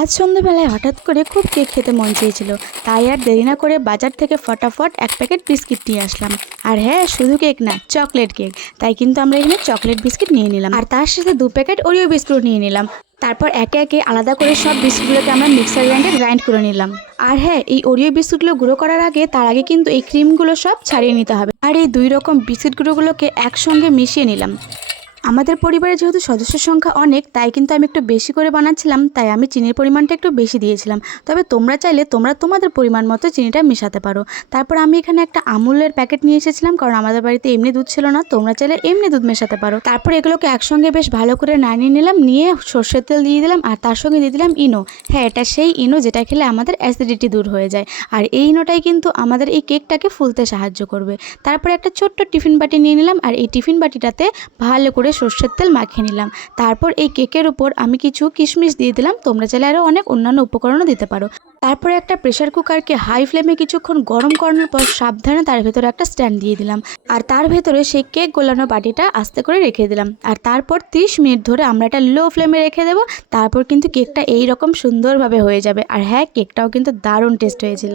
আজ সন্ধ্যাবেলায় হঠাৎ করে খুব কেক খেতে মন চেয়েছিল, তাই আর দেরি না করে বাজার থেকে ফটাফট এক প্যাকেট বিস্কিট নিয়ে আসলাম। আর হ্যাঁ, শুধু কেক না, চকলেট কেক। তাই কিন্তু আমরা এখানে চকলেট বিস্কিট নিয়ে নিলাম, আর তার সাথে 2 প্যাকেট ওরিও বিস্কুট নিয়ে নিলাম। তারপর একে একে আলাদা করে সব বিস্কুটগুলোকে আমরা মিক্সার গ্রাইন্ডারে গ্রাইন্ড করে নিলাম। আর হ্যাঁ, এই ওরিও বিস্কুটগুলো গুঁড়ো করার আগে তার আগে কিন্তু এই ক্রিমগুলো সব ছাড়িয়ে নিতে হবে। আর এই 2 রকম বিস্কুট গুঁড়োগুলোকে একসঙ্গে মিশিয়ে নিলাম। আমাদের পরিবারে যেহেতু সদস্যের সংখ্যা অনেক, তাই কিন্তু আমি একটু বেশি করে বানাচ্ছিলাম, তাই আমি চিনির পরিমাণটা একটু বেশি দিয়েছিলাম। তবে তোমরা চাইলে তোমরা তোমাদের পরিমাণ মতো চিনিটা মেশাতে পারো। তারপর আমি এখানে একটা আমুলের প্যাকেট নিয়ে এসেছিলাম, কারণ আমাদের বাড়িতে এমনি দুধ ছিল না, তোমরা চাইলে এমনি দুধ মেশাতে পারো। তারপর এগুলোকে একসঙ্গে বেশ ভালো করে নাড়িয়ে নিলাম, নিয়ে সর্ষের তেল দিয়ে দিলাম, আর তার সঙ্গে দিয়ে দিলাম ইনো। হ্যাঁ, এটা সেই ইনো যেটা খেলে আমাদের অ্যাসিডিটি দূর হয়ে যায়। আর এই ইনোটাই কিন্তু আমাদের এই কেকটাকে ফুলতে সাহায্য করবে। তারপরে একটা ছোট্ট টিফিন বাটি নিয়ে নিলাম, আর এই টিফিন বাটিটাতে ভালো করে সর্ষের তেল মাখিয়ে নিলাম। তারপর এই কেকের উপর আমি কিছু কিশমিশ দিয়ে দিলাম, তোমরা চাইলে আরও অনেক অন্যান্য উপকরণও দিতে পারো। তারপরে একটা প্রেশার কুকারকে হাই ফ্লেমে কিছুক্ষণ গরম করানোর পর সাবধানে তার ভেতরে একটা স্ট্যান্ড দিয়ে দিলাম, আর তার ভেতরে সেই কেক গোলানো বাটিটা আস্তে করে রেখে দিলাম। আর তারপর 30 মিনিট ধরে আমরা এটা লো ফ্লেমে রেখে দেবো। তারপর কিন্তু কেকটা এই রকম সুন্দরভাবে হয়ে যাবে। আর হ্যাঁ, কেকটাও কিন্তু দারুণ টেস্ট হয়েছিল।